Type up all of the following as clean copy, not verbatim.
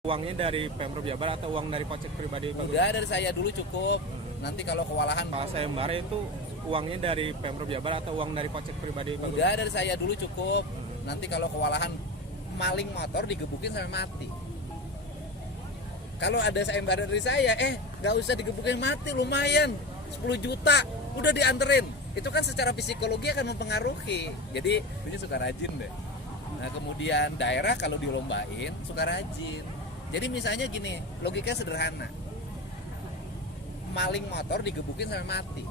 Uangnya dari Pemprov Jabar atau uang dari kocek pribadi? Enggak, dari saya dulu cukup. Nanti kalau kewalahan Pak sayembara itu uangnya dari Pemprov Jabar atau uang dari kocek pribadi? enggak, dari saya dulu cukup. Nanti kalau kewalahan maling motor digebukin sampai mati. Kalau ada sayembara dari saya, nggak usah digebukin mati, lumayan 10 juta udah dianterin. Itu kan secara psikologi akan mempengaruhi. Jadi dia suka rajin deh. Nah kemudian daerah kalau dilombain suka rajin. Jadi misalnya gini, logika sederhana. Maling motor digebukin sampai mati.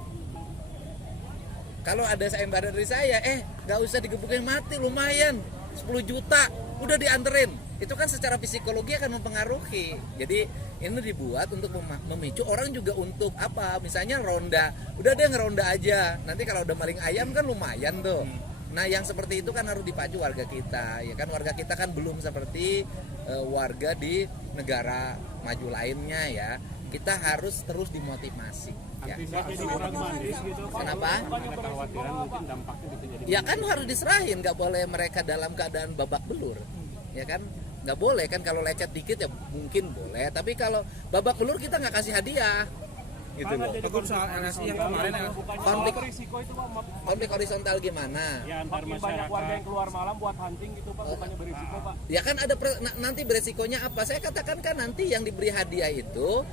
Kalau ada sayembara dari saya, nggak usah digebukin mati, lumayan 10 juta udah dianterin. Itu kan secara psikologi akan mempengaruhi. Jadi ini dibuat untuk memicu orang juga untuk apa? Misalnya ronda, udah deh ngeronda aja. Nanti kalau udah maling ayam kan lumayan tuh. Nah yang seperti itu kan harus dipacu warga kita, ya kan warga kita kan belum seperti warga di negara maju lainnya ya. Kita harus terus dimotivasi. Ya. Kenapa? Ya kan harus diserahin, nggak boleh mereka dalam keadaan babak belur, ya kan? Nggak boleh kan, kalau lecet dikit ya mungkin boleh, tapi kalau babak belur kita nggak kasih hadiah. Gitu loh. Cukup soal LSI yang kemarin konflik horizontal gimana? Ya, makin banyak warga yang keluar malam buat hunting gitu Pak, bukannya berisiko Pak. Ya kan ada nanti beresikonya apa? Saya katakan kan nanti yang diberi hadiah itu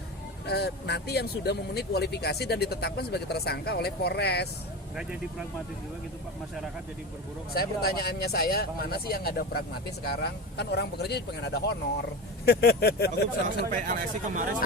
nanti yang sudah memenuhi kualifikasi dan ditetapkan sebagai tersangka oleh Polres. Nggak jadi pragmatis juga gitu Pak, masyarakat jadi berburu. Saya pertanyaannya mana sih yang ada pragmatis sekarang? Kan orang bekerja pengen ada honor. Cukup soal survei LSI kemarin.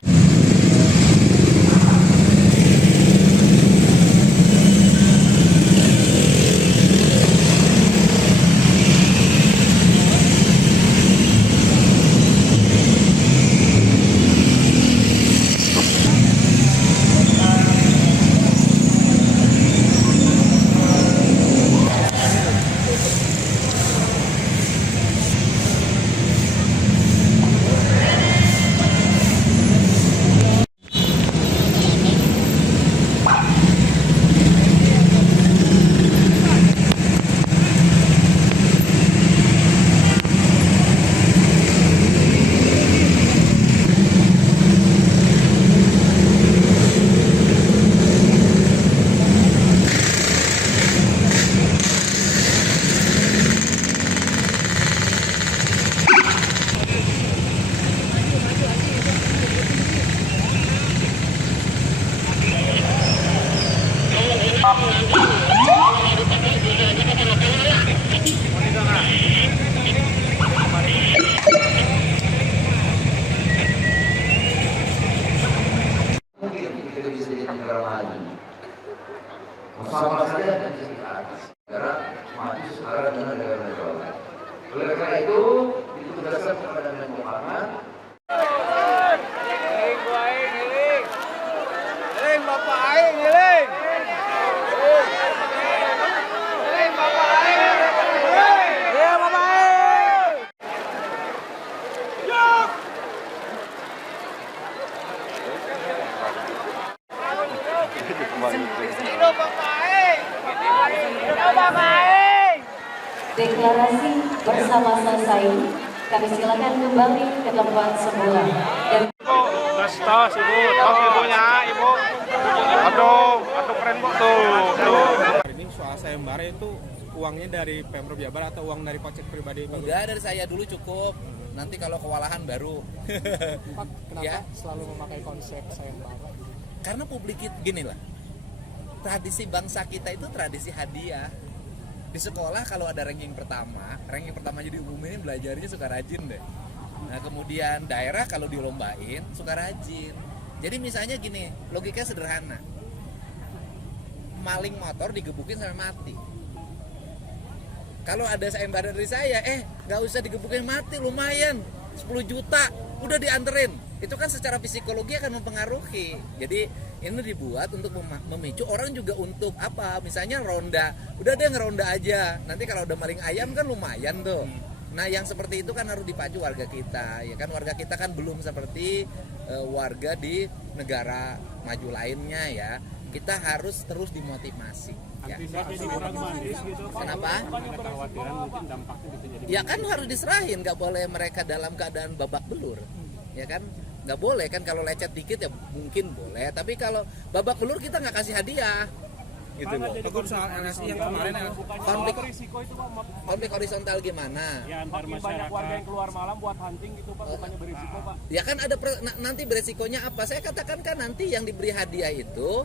Sama saja dan negara maju sekarang dengan negara-negara lain. Oleh karena itu ditugaskan kepada Menkumham. Ngiling Bapak Aing, ngiling. Ngiling Bapak Aing. Iya Bapak Aing. Hidup Bapak Aing. Hidup Bapak Aing. Deklarasi bersama selesai. Kami silakan kembali ke tempat semula. Dan Tos Ibu, tos ibunya Ibu. Aduh keren Bu tuh. Ini soal sayembara itu uangnya dari Pemprov Jabar atau uang dari kocek pribadi? Enggak, dari saya dulu cukup. Nanti kalau kewalahan baru. Pak, kenapa Ya. selalu memakai konsep sayembara? Karena publik itu gini lah. Tradisi bangsa kita itu tradisi hadiah. Di sekolah kalau ada ranking pertama jadi diumumin belajarnya suka rajin deh. Nah kemudian daerah kalau dilombain suka rajin. Jadi misalnya gini, logika sederhana. Maling motor digebukin sampai mati. Kalau ada sayembara dari saya, nggak usah digebukin mati, lumayan 10 juta udah dianterin. Itu kan secara psikologi akan mempengaruhi. Jadi ini dibuat untuk memicu orang juga untuk apa? Misalnya ronda, udah deh ngeronda aja. Nanti kalau udah maling ayam kan lumayan tuh. Nah yang seperti itu kan harus dipacu warga kita, ya kan warga kita kan belum seperti warga di negara maju lainnya ya. Kita harus terus dimotivasi. Ya. Kenapa? Kekhawatiran mungkin dampaknya bisa jadi. Ya kan harus diserahin, nggak boleh mereka dalam keadaan babak belur. ya kan? Nggak boleh kan, kalau lecet dikit ya mungkin boleh, tapi kalau babak belur kita nggak kasih hadiah gitu loh. Teguh soal LSI yang kemarin Konflik Risiko itu Pak, konflik horizontal gimana? ya antar banyak warga yang keluar malam buat hunting gitu Pak, bukannya berisiko Pak. Ya kan ada nanti beresikonya apa? Saya katakan kan nanti yang diberi hadiah itu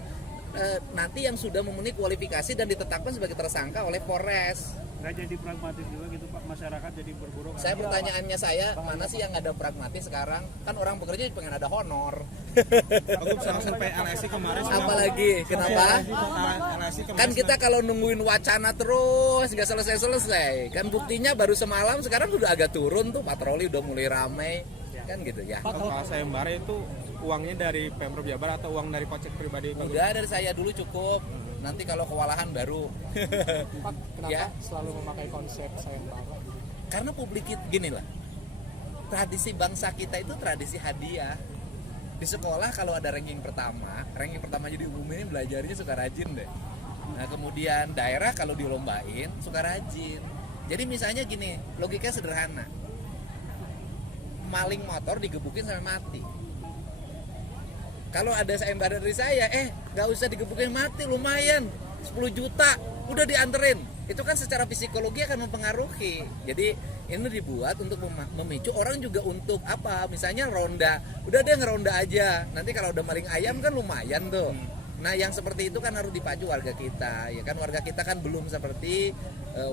nanti yang sudah memenuhi kualifikasi dan ditetapkan sebagai tersangka oleh Polres. Nggak jadi pragmatis juga gitu Pak, masyarakat jadi berburu. Saya pertanyaannya mana sih yang ada pragmatis sekarang? Kan orang bekerja pengen ada honor. Teguh soal survei LSI kemarin Apalagi kenapa? LSI kemarin Kan kita kalau nungguin wacana terus nggak selesai-selesai. Kan buktinya baru semalam, sekarang udah agak turun tuh, patroli udah mulai ramai. Kan gitu ya. kalau sayembara itu uangnya dari Pemprov Jabar atau uang dari kocek pribadi? Udah dari saya dulu cukup. Nanti kalau kewalahan baru. Pak, kenapa Ya. selalu memakai konsep sayembara? Karena publik itu gini lah. Tradisi bangsa kita itu tradisi hadiah. Di sekolah kalau ada ranking pertama jadi umumnya belajarnya suka rajin deh. Nah kemudian daerah kalau dilombain suka rajin. Jadi misalnya gini, logikanya sederhana. Maling motor digebukin sampai mati. Kalau ada sayembara dari saya, nggak usah digebukin mati, lumayan 10 juta, udah dianterin. Itu kan secara psikologi akan mempengaruhi. Jadi ini dibuat untuk memicu orang juga untuk apa? Misalnya ronda, udah dia ngeronda aja. Nanti kalau udah maling ayam kan lumayan tuh. Nah yang seperti itu kan harus dipacu warga kita, ya kan warga kita kan belum seperti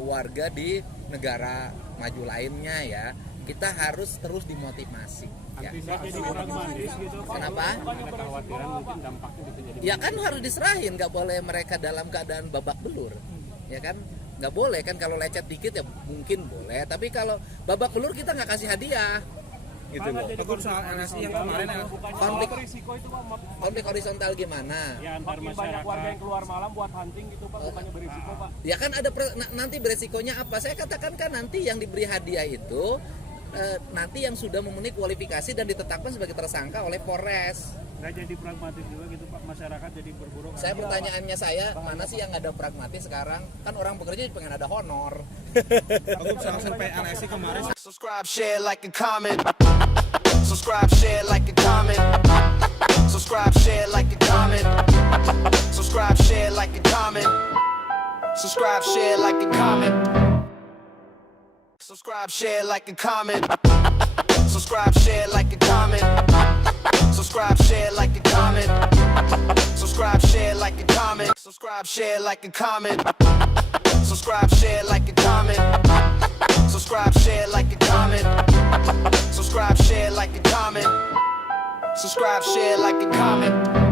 warga di negara maju lainnya ya. Kita harus terus dimotivasi. Ya. Jadi pragmatis gitu Pak. Kenapa? Ada kekhawatiran mungkin dampaknya bisa jadi. Ya kan harus diserahin, nggak boleh mereka dalam keadaan babak belur, ya kan? Nggak boleh kan, kalau lecet dikit ya mungkin boleh, tapi kalau babak belur kita nggak kasih hadiah, gitu loh. Teguh soal LSI yang kemarin Konflik Risiko itu Pak, konflik horizontal gimana? ya antar banyak warga yang keluar malam buat hunting gitu Pak, bukannya berisiko Pak. Ya kan ada nanti beresikonya apa? Saya katakan kan nanti yang diberi hadiah itu nanti yang sudah memenuhi kualifikasi dan ditetapkan sebagai tersangka oleh Polres. Nggak jadi pragmatis juga gitu Pak, masyarakat jadi berburu. Saya pertanyaannya mana sih yang ada pragmatis sekarang? Kan orang bekerja pengen ada honor. Teguh soal survei LSI kemarin Subscribe, share, like, and comment. Subscribe, share, like, and comment. Subscribe, share, like, and comment. Subscribe, share, like, and comment. Subscribe, share, like, and comment. Subscribe, share, like, and comment. Subscribe, share, like, and comment. Subscribe, share, like, and comment. Subscribe, share, like, and comment. Subscribe, share, like, and comment. Subscribe, share, like, and comment. Subscribe, share, like, and comment. Subscribe, share, like, and comment. Subscribe, share, like, and comment.